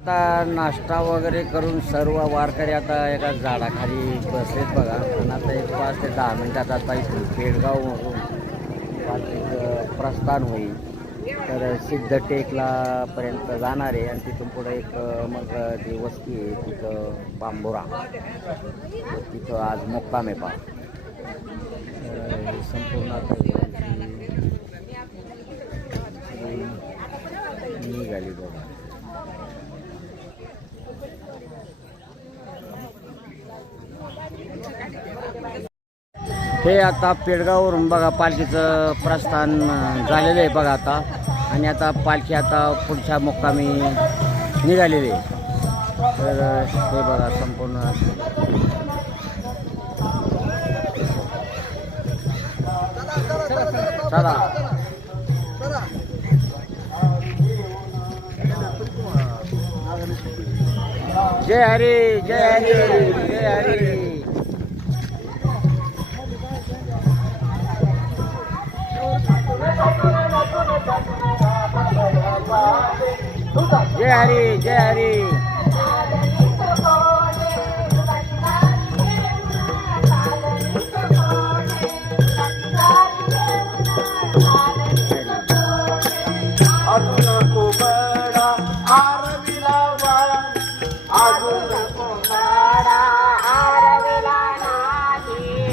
आता नाश्ता वगैरे करून सर्व वारकरी आता एका झाडाखाली बसलेत बघा. आणि आता एक पाच ते दहा मिनटात आता इथून केडगावमधून पालखीचं प्रस्थान होईल. तर सिद्धटेकला पर्यंत जाणार आहे आणि तिथून पुढे एक मग जी वस्ती आहे तिथं बांबोरा. तिथं आज मुक्काम आहे पा संपूर्ण आता निघाली बघा. हे आता पेडगाववरून बघा पालखीचं प्रस्थान झालेलं आहे बघा आता. आणि आता पालखी आता पुढच्या मुक्कामी निघालेली आहे. तर हे बघा संपूर्ण. चला. जय हरी जय हरी जय हरी. जय हरी जय हरी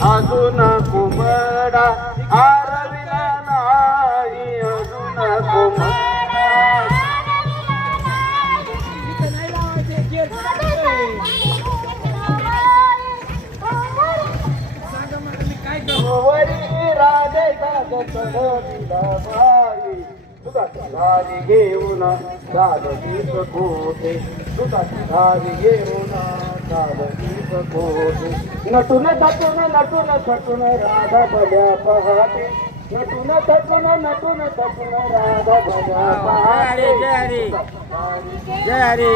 अजून कोबडा राधे घेऊन दादीच कोठे तुझा गाडी घेऊन दादीच कोठे नटून थटून नटून थटून राधा बल्या पहाटे नटून थटून नटून थटून राधा बल्या जय हरी पहाटे जय हरी जय हरी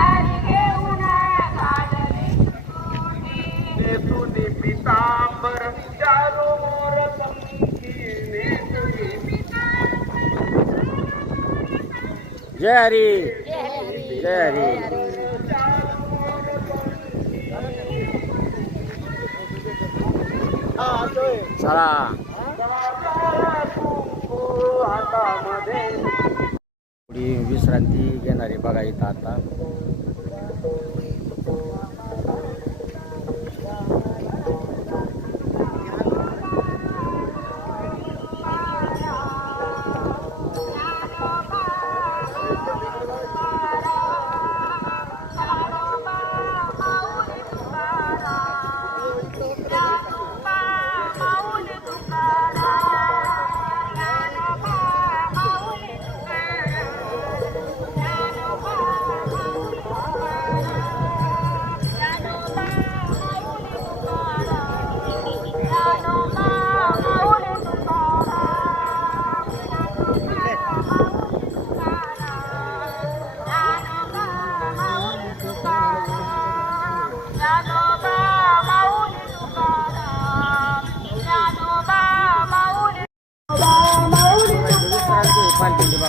नेसुनी जय हरी। जय हरी। चला थोडी विश्रांती घेणारी बघा इथं आता.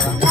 tomorrow.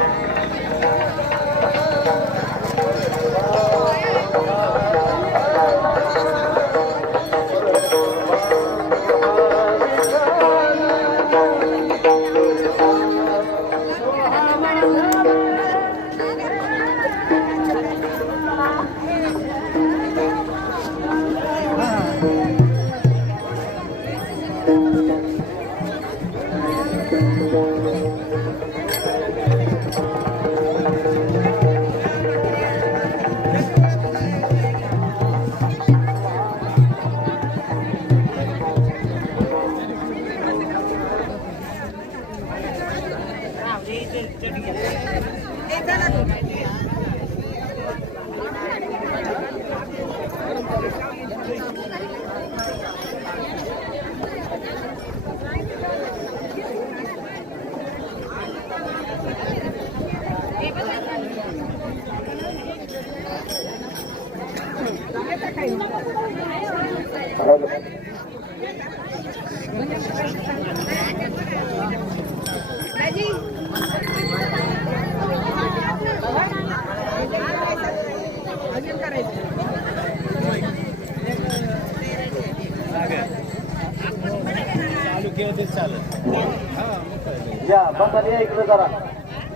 या बसा या इकडे जरा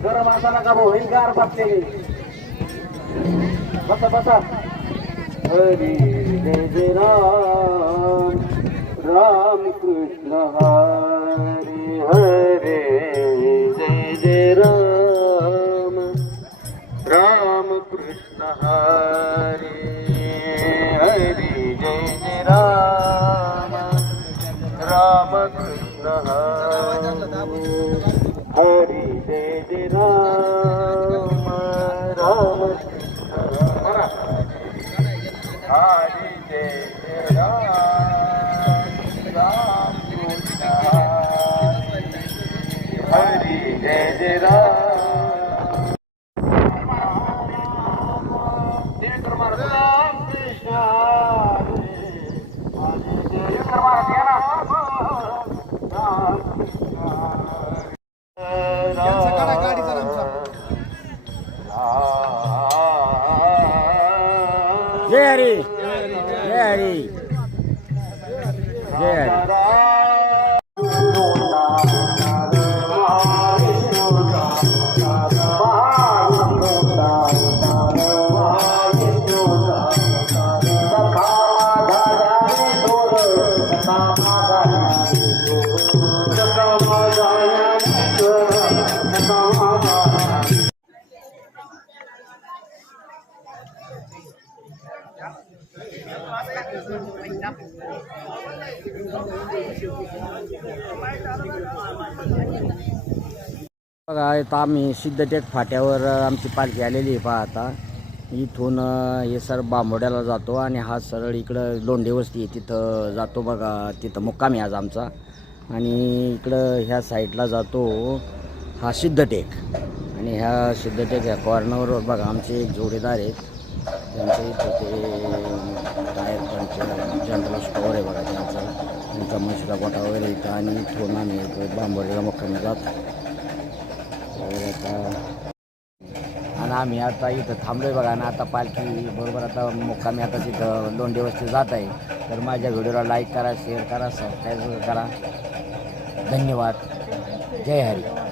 गरम असा नका भाऊ ही गार बसलेली बसा बसा हरी जय जय राम। राम कृष्ण बघा आता आम्ही सिद्धटेक फाट्यावर आमची पालखी आलेली आहे पहा आता. इथून हे सर बांबोड्याला जातो आणि हा सरळ इकडं लोंढेवस्ती आहे तिथं जातो बघा तिथं मुक्काम आहे आज आमचा. आणि इकडं ह्या साईडला जातो हा सिद्धटेक. आणि ह्या सिद्धटेक ह्या कॉर्नरवर बघा आमचे एक जोडीदार आहेत. त्यांचे इथं ते टायर पंच जनरल स्टोअर आहे बघा त्यांचा. त्यांचा म्हशीला गोठा वगैरे इथं आणि इथून मिळतो इथं मोठ्याने जातो आता आणि आम्ही आता इथं थांबलोय बघा आणि आता पालखी बरोबर आता मुक्कामी आता तिथं दोन दिवस ते जात आहे. तर माझ्या व्हिडिओला लाईक करा शेअर करा सबस्क्राईब करा. धन्यवाद. जय हरी.